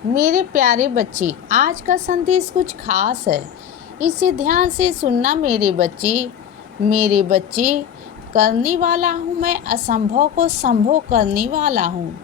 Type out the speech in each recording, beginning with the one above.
मेरे प्यारे बच्चे, आज का संदेश कुछ खास है। इसे ध्यान से सुनना मेरे बच्चे। मेरे बच्चे, करने वाला हूँ मैं, असंभव को संभव करने वाला हूँ।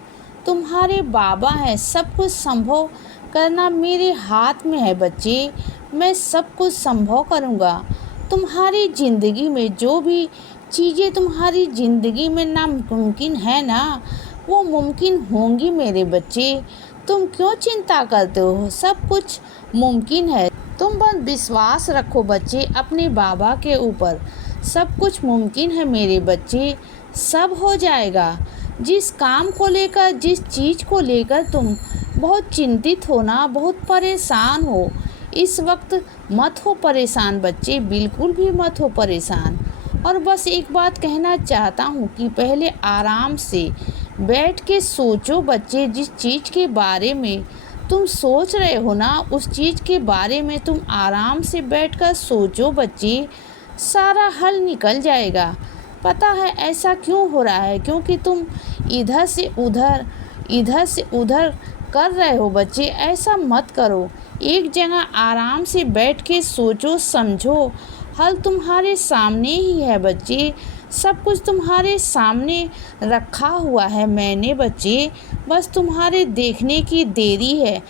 तुम्हारे बाबा हैं, सब कुछ संभव करना मेरे हाथ में है बच्चे। मैं सब कुछ संभव करूँगा। तुम्हारी ज़िंदगी में जो भी चीज़ें तुम्हारी ज़िंदगी में नामुमकिन है ना, वो मुमकिन होंगी मेरे बच्चे। तुम क्यों चिंता करते हो? सब कुछ मुमकिन है। तुम बस विश्वास रखो बच्चे अपने बाबा के ऊपर। सब कुछ मुमकिन है मेरे बच्चे, सब हो जाएगा। जिस काम को लेकर, जिस चीज़ को लेकर तुम बहुत चिंतित हो ना, बहुत परेशान हो, इस वक्त मत हो परेशान बच्चे, बिल्कुल भी मत हो परेशान। और बस एक बात कहना चाहता हूँ कि पहले आराम से बैठ के सोचो बच्चे। जिस चीज़ के बारे में तुम सोच रहे हो ना, उस चीज़ के बारे में तुम आराम से बैठकर सोचो बच्चे। सारा हल निकल जाएगा। पता है ऐसा क्यों हो रहा है? क्योंकि तुम इधर से उधर कर रहे हो बच्चे। ऐसा मत करो। एक जगह आराम से बैठ के सोचो, समझो। हल तुम्हारे सामने ही है बच्चे। सब कुछ तुम्हारे सामने रखा हुआ है मैंने बच्चे। बस तुम्हारे देखने की देरी है।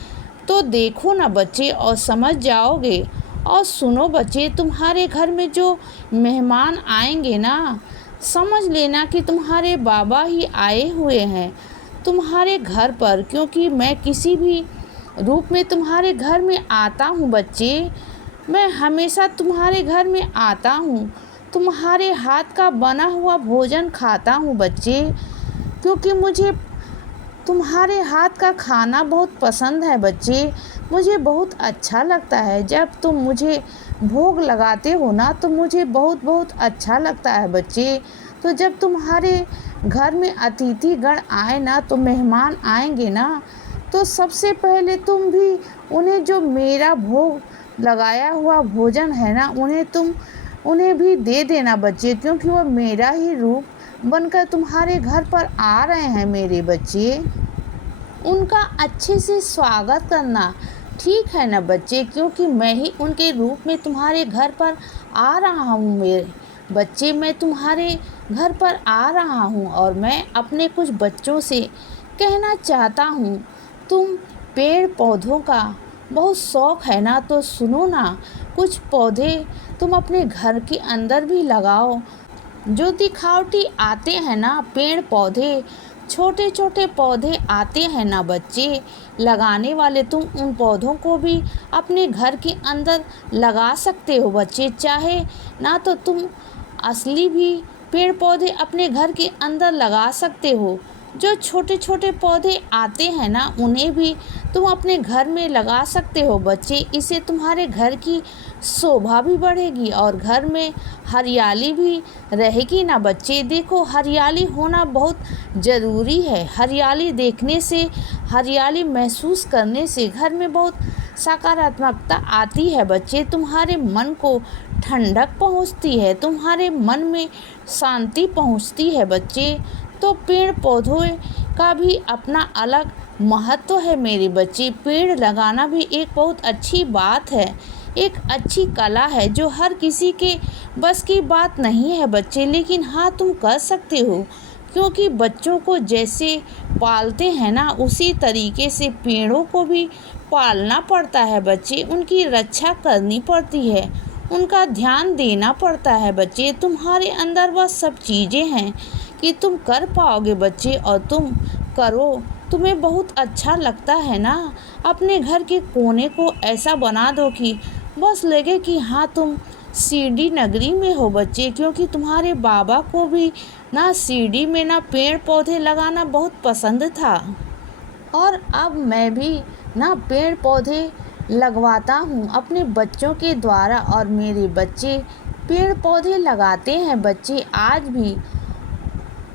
तो देखो ना बच्चे और समझ जाओगे। और सुनो बच्चे, तुम्हारे घर में जो मेहमान आएंगे ना, समझ लेना कि तुम्हारे बाबा ही आए हुए हैं तुम्हारे घर पर। क्योंकि मैं किसी भी रूप में तुम्हारे घर में आता हूँ बच्चे। मैं हमेशा तुम्हारे घर में आता हूँ। तुम्हारे हाथ का बना हुआ भोजन खाता हूँ बच्चे। क्योंकि मुझे तुम्हारे हाथ का खाना बहुत पसंद है बच्चे। मुझे बहुत अच्छा लगता है जब तुम मुझे भोग लगाते हो ना, तो मुझे बहुत बहुत अच्छा लगता है बच्चे। तो जब तुम्हारे घर में अतिथिगण आए ना, तो मेहमान आएंगे ना, तो सबसे पहले तुम भी उन्हें जो मेरा भोग लगाया हुआ भोजन है ना, उन्हें भी दे देना बच्चे। क्योंकि वह मेरा ही रूप बनकर तुम्हारे घर पर आ रहे हैं मेरे बच्चे। उनका अच्छे से स्वागत करना, ठीक है ना बच्चे? क्योंकि मैं ही उनके रूप में तुम्हारे घर पर आ रहा हूँ मेरे बच्चे। मैं तुम्हारे घर पर आ रहा हूँ और मैं अपने कुछ बच्चों से कहना चाहता हूँ। तुम पेड़ पौधों का बहुत शौक़ है ना, तो सुनो ना, कुछ पौधे तुम अपने घर के अंदर भी लगाओ। जो दिखावटी आते हैं ना पेड़ पौधे, छोटे छोटे पौधे आते हैं ना बच्चे लगाने वाले, तुम उन पौधों को भी अपने घर के अंदर लगा सकते हो बच्चे। चाहे ना तो तुम असली भी पेड़ पौधे अपने घर के अंदर लगा सकते हो। जो छोटे छोटे पौधे आते हैं ना, उन्हें भी तुम अपने घर में लगा सकते हो बच्चे। इससे तुम्हारे घर की शोभा भी बढ़ेगी और घर में हरियाली भी रहेगी ना बच्चे। देखो, हरियाली होना बहुत ज़रूरी है। हरियाली देखने से, हरियाली महसूस करने से घर में बहुत सकारात्मकता आती है बच्चे। तुम्हारे मन को ठंडक पहुंचती है, तुम्हारे मन में शांति पहुंचती है बच्चे। तो पेड़ पौधों का भी अपना अलग महत्व है मेरे बच्चे। पेड़ लगाना भी एक बहुत अच्छी बात है, एक अच्छी कला है जो हर किसी के बस की बात नहीं है बच्चे। लेकिन हाँ, तुम कर सकते हो। क्योंकि बच्चों को जैसे पालते हैं ना, उसी तरीके से पेड़ों को भी पालना पड़ता है बच्चे। उनकी रक्षा करनी पड़ती है, उनका ध्यान देना पड़ता है बच्चे। तुम्हारे अंदर वह सब चीज़ें हैं कि तुम कर पाओगे बच्चे, और तुम करो। तुम्हें बहुत अच्छा लगता है ना। अपने घर के कोने को ऐसा बना दो कि बस लगे कि हाँ, तुम सीढ़ी नगरी में हो बच्चे। क्योंकि तुम्हारे बाबा को भी ना सीढ़ी में ना पेड़ पौधे लगाना बहुत पसंद था। और अब मैं भी ना पेड़ पौधे लगवाता हूँ अपने बच्चों के द्वारा। और मेरे बच्चे पेड़ पौधे लगाते हैं बच्चे आज भी।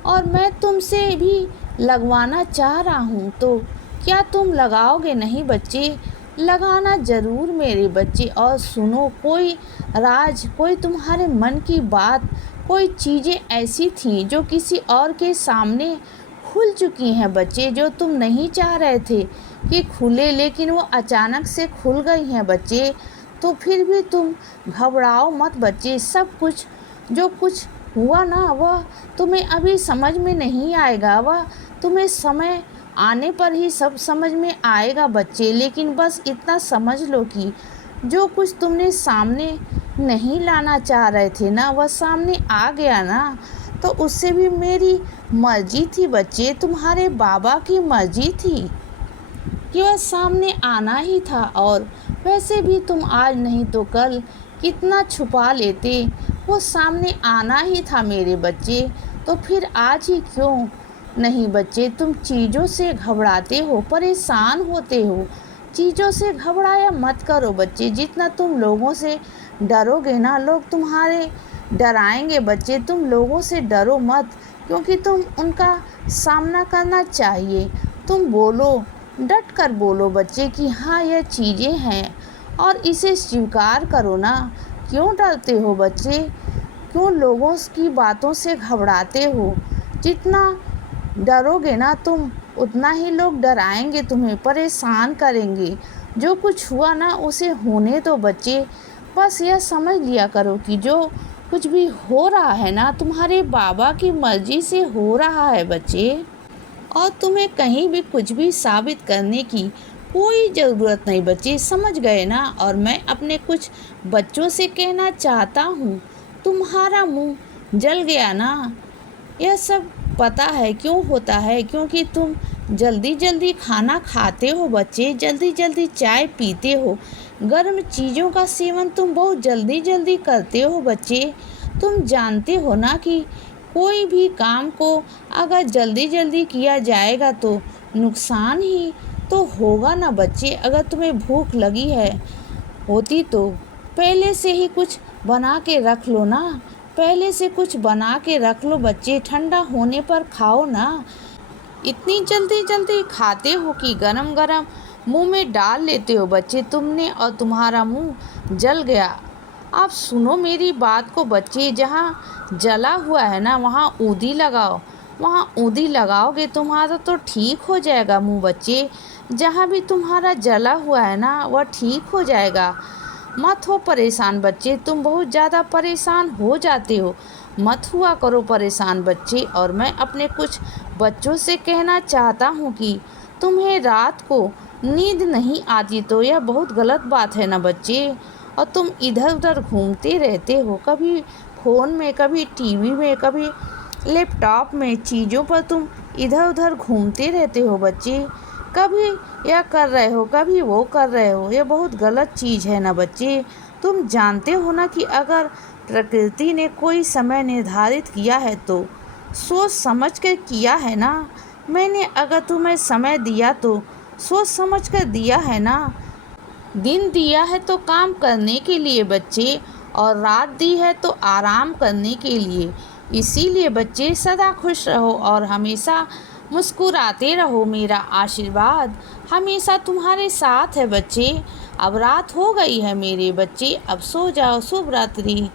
और मैं तुमसे भी लगवाना चाह रहा हूँ, तो क्या तुम लगाओगे नहीं बच्चे? लगाना ज़रूर मेरे बच्चे। और सुनो, कोई राज, कोई तुम्हारे मन की बात, कोई चीज़ें ऐसी थीं जो किसी और के सामने खुल चुकी हैं बच्चे, जो तुम नहीं चाह रहे थे कि खुले, लेकिन वो अचानक से खुल गई हैं बच्चे। तो फिर भी तुम घबराओ मत बच्चे। सब कुछ जो कुछ हुआ ना, वह तुम्हें अभी समझ में नहीं आएगा। वह तुम्हें समय आने पर ही सब समझ में आएगा बच्चे। लेकिन बस इतना समझ लो कि जो कुछ तुमने सामने नहीं लाना चाह रहे थे ना, वह सामने आ गया ना। तो उससे भी मेरी मर्जी थी बच्चे, तुम्हारे बाबा की मर्जी थी कि वह सामने आना ही था। और वैसे भी तुम आज नहीं तो कल कितना छुपा लेते, वो सामने आना ही था मेरे बच्चे। तो फिर आज ही क्यों नहीं बच्चे? तुम चीज़ों से घबराते हो, परेशान होते हो। चीज़ों से घबराया मत करो बच्चे। जितना तुम लोगों से डरोगे ना, लोग तुम्हारे डराएंगे बच्चे। तुम लोगों से डरो मत, क्योंकि तुम उनका सामना करना चाहिए। तुम बोलो, डट कर बोलो बच्चे कि हाँ यह चीज़ें हैं, और इसे स्वीकार करो ना। क्यों डरते हो बच्चे? क्यों लोगों की बातों से घबराते हो? जितना डरोगे ना तुम, उतना ही लोग डराएंगे, तुम्हें परेशान करेंगे। जो कुछ हुआ ना, उसे होने दो बच्चे। बस यह समझ लिया करो कि जो कुछ भी हो रहा है ना, तुम्हारे बाबा की मर्जी से हो रहा है बच्चे। और तुम्हें कहीं भी कुछ भी साबित करने की कोई ज़रूरत नहीं बच्चे, समझ गए ना? और मैं अपने कुछ बच्चों से कहना चाहता हूँ, तुम्हारा मुंह जल गया ना, यह सब पता है क्यों होता है? क्योंकि तुम जल्दी जल्दी खाना खाते हो बच्चे, जल्दी जल्दी चाय पीते हो, गर्म चीज़ों का सेवन तुम बहुत जल्दी जल्दी करते हो बच्चे। तुम जानते हो ना कि कोई भी काम को अगर जल्दी जल्दी किया जाएगा तो नुकसान ही तो होगा ना बच्चे। अगर तुम्हें भूख लगी है होती तो पहले से ही कुछ बना के रख लो ना। पहले से कुछ बना के रख लो बच्चे, ठंडा होने पर खाओ ना। इतनी जल्दी जल्दी खाते हो कि गरम गरम मुंह में डाल लेते हो बच्चे तुमने, और तुम्हारा मुंह जल गया। आप सुनो मेरी बात को बच्चे, जहाँ जला हुआ है ना, वहाँ ऊदी लगाओ। वहाँ ऊदी लगाओगे तुम्हारा तो ठीक हो जाएगा मुंह बच्चे। जहाँ भी तुम्हारा जला हुआ है ना, वह ठीक हो जाएगा। मत हो परेशान बच्चे, तुम बहुत ज़्यादा परेशान हो जाते हो। मत हुआ करो परेशान बच्चे। और मैं अपने कुछ बच्चों से कहना चाहता हूँ कि तुम्हें रात को नींद नहीं आती तो यह बहुत गलत बात है ना बच्चे। और तुम इधर उधर घूमते रहते हो, कभी फ़ोन में, कभी टीवी में, कभी लैपटॉप में, चीज़ों पर तुम इधर उधर घूमते रहते हो बच्चे। कभी यह कर रहे हो, कभी वो कर रहे हो। यह बहुत गलत चीज़ है ना बच्चे। तुम जानते हो ना कि अगर प्रकृति ने कोई समय निर्धारित किया है तो सोच समझ कर किया है ना। मैंने अगर तुम्हें समय दिया तो सोच समझ कर दिया है ना। दिन दिया है तो काम करने के लिए बच्चे, और रात दी है तो आराम करने के लिए। इसीलिए बच्चे सदा खुश रहो और हमेशा मुस्कुराते रहो। मेरा आशीर्वाद हमेशा तुम्हारे साथ है बच्चे। अब रात हो गई है मेरे बच्चे, अब सो जाओ। शुभ रात्रि।